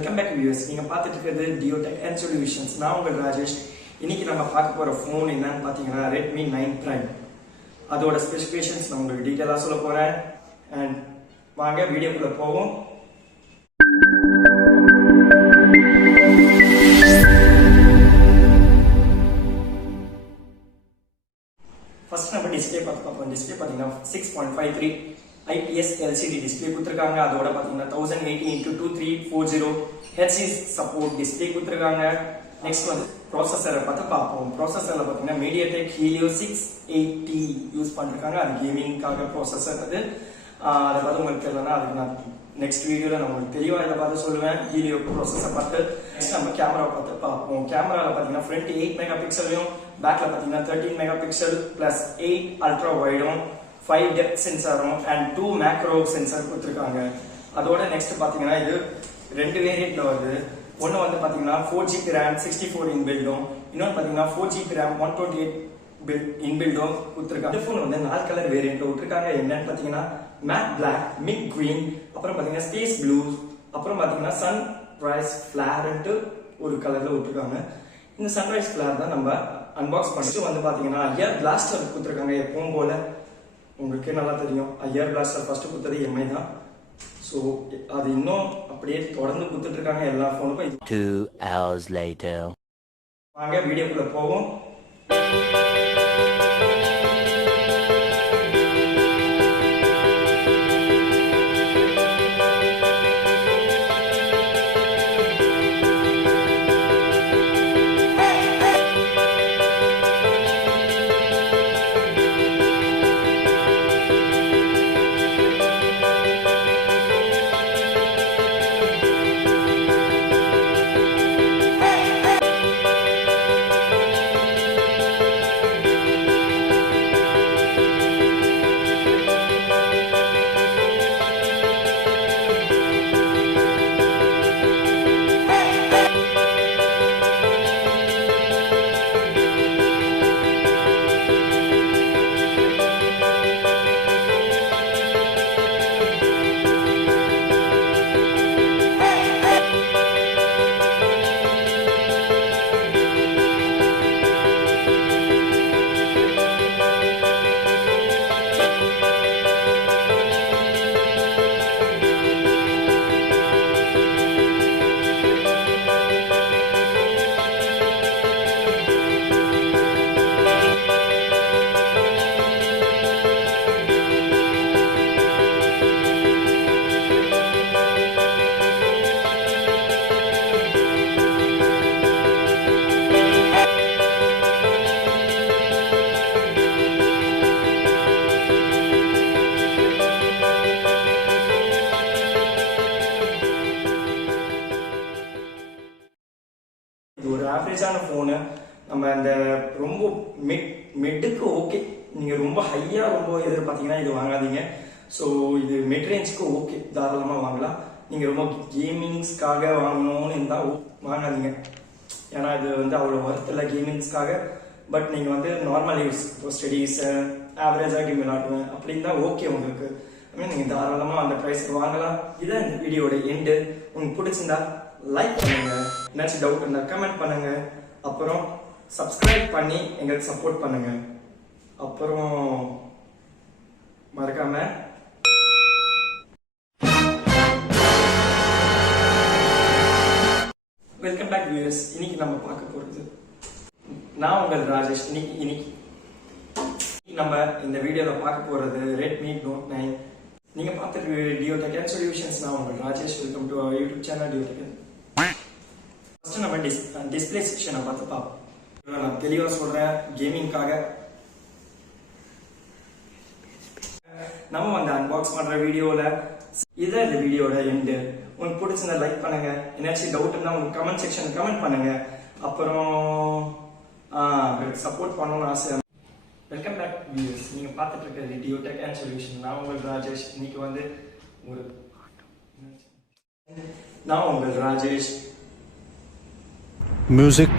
Welcome back viewers. நீங்க பார்த்துட்டு இருக்கிறது Diotech and Solutions. நான் உங்கள் ராஜேஷ். இன்னைக்கு நம்ம பார்க்க போற ஃபோன் என்னன்னு பாத்தீங்கன்னா Redmi 9 Prime. அதோட ஸ்பெசிஃபிகேஷன்ஸ் நான் உங்களுக்கு டீடைலா சொல்ல போறேன். and வாங்க வீடியோக்குள்ள போவோம். ஃபர்ஸ்ட் நம்ம டிஸ்ப்ளே பார்ப்போம். டிஸ்ப்ளே பாத்தீங்கன்னா 6.53 IPS LCD டிஸ்ப்ளே கொடுத்திருக்காங்க. அதோட பாத்தீங்கன்னா 1080x2340 Hz சப்போர்ட் டிஸ்ப்ளே கொடுத்திருக்காங்க. நெக்ஸ்ட் வந்து ப்ராசஸரை பார்ப்போம். ப்ராசஸர்ல பாத்தீங்கன்னா MediaTek Helio 680 யூஸ் பண்ணிருக்காங்க. அது கேமிங்காக ப்ராசஸர். அது அதை பார்த்து உங்களுக்கு தெரியலன்னா அதுக்கு நான் நெக்ஸ்ட் வீடியோல நான் உங்களுக்கு தெளிவா இதை பார்த்து சொல்லுவேன். ஹீலியோ ப்ராசஸர் பார்த்து நெக்ஸ்ட் நம்ம கேமரா பார்த்து பார்ப்போம். கேமரால பாத்தீங்கன்னா ஃப்ரண்ட் 8 மெகா பிக்சலையும் பேக்ல பாத்தீங்கன்னா 13 மெகா பிக்சல் பிளஸ் 8 அல்ட்ரா வைடும் 5 டெப்த் சென்சாரும் and 2 மேக்ரோ சென்சார் கொடுத்திருக்காங்க. அதோட நெக்ஸ்ட் பாத்தீங்கன்னா இது ரெண்டு வேரியன்ட்ல வருது. ஒன்னு வந்து பாத்தீங்கன்னா 4GB RAM 64 இன்பில்டும், இன்னொன்னு பாத்தீங்கன்னா 4GB RAM 128 இன்பில்டும் கொடுத்திருக்காங்க. இந்த ஃபோன் வந்து 4 கலர் வேரியன்ட்ல விட்டுருக்காங்க. என்னன்னு பாத்தீங்கன்னா மேட் பிளாக், மிட் கிரீன், அப்புறம் பாத்தீங்கன்னா ஸ்பேஸ் ப்ளூ, அப்புறம் பாத்தீங்கன்னா சன்ரைஸ் ஃபிளேர்ன்ட்டு ஒரு கலர்ல விட்டுருக்காங்க. இந்த சன்ரைஸ் ஃபிளேர் தான் நம்ம அன்பாக்ஸ் பண்ணிட்டு வந்து பாத்தீங்கன்னா ஐயர் பிளாஸ்டர் கொடுத்திருக்காங்க. எப்பவும் போல உங்களுக்கு நல்லா தெரியும் ஐயர் பிளாஸ்டர் ஃபர்ஸ்ட் கொடுத்தது எம்ஐ தான். ஸோ அது இன்னும் அப்படியே தொடர்ந்து கொடுத்துட்டு இருக்காங்க எல்லா ஃபோனுக்கும். 2 hours later. வாங்க வீடியோக்குள்ள போவோம். இது ஒரு ஆவரேஜான ஃபோனு. நம்ம அந்த ரொம்ப மிட்டுக்கு ஓகே, நீங்க ரொம்ப ஹையா ரொம்ப எதிர்பார்த்தீங்கன்னா இது வாங்காதீங்க. ஸோ இது மிட் ரேஞ்சுக்கு ஓகே, தாராளமா வாங்கலாம். நீங்க ரொம்ப கேமிங்ஸ்க்காக வாங்கணும்னு இருந்தா வாங்காதீங்க. ஏன்னா இது வந்து அவ்வளோ ஒர்த் இல்லை கேமிங்ஸ்க்காக. பட் நீங்க வந்து நார்மல் யூஸ், இப்போ ஸ்டடீஸ் ஆவரேஜா கேம் விளையாடுவேன் அப்படின்னு தான் ஓகே உங்களுக்கு. நீங்க தாராளமா அந்த ப்ரைஸ்க்கு வாங்கலாம். இதான் இந்த வீடியோட எண்டு. உங்களுக்கு பிடிச்சிருந்தா லைக் பண்ணுங்க, ஏதாச்சும் டவுட் இருந்தா கமெண்ட் பண்ணுங்க, அப்புறம் சப்ஸ்கிரைப் பண்ணி எங்களுக்கு சப்போர்ட் பண்ணுங்க. அப்புறம் மறக்காம வெல்கம் பேக் வியூவர்ஸ். இன்னைக்கு நம்ம பார்க்க போறது நான் உங்கள் ராஜேஷ். இன்னைக்கு நம்ம இந்த வீடியோல பார்க்க போறது Redmi Note 9. நீங்க பார்த்துட்டு Diotech and Solutions. நான் உங்கள் Rajesh. Welcome to our YouTube channel Diotech. First நம்ம டிஸ்பிளே செக்ஷனை பார்த்து பார்ப்போம். நான் தெளிவா சொல்றேன், கேமிங்காக நம்ம வந்து அன்பாக்ஸ் பண்ற வீடியோல இதான் இந்த வீடியோட எண்டு. உங்களுக்கு பிடிச்சிருந்தா லைக் பண்ணுங்க, ஏதாச்சும் டவுட் இருந்தா உங்க கமெண்ட் செக்ஷன் கமெண்ட் பண்ணுங்க. அப்புறம் சப்போர்ட் பண்ணணும்னு ஆசை. Welcome back viewers. நீங்க பார்த்துட்டு இருக்கிறது Diotech and Solutions. நான் உங்கள் ராஜேஷ். இன்னைக்கு வந்து நான் உங்கள் ராஜேஷ். Music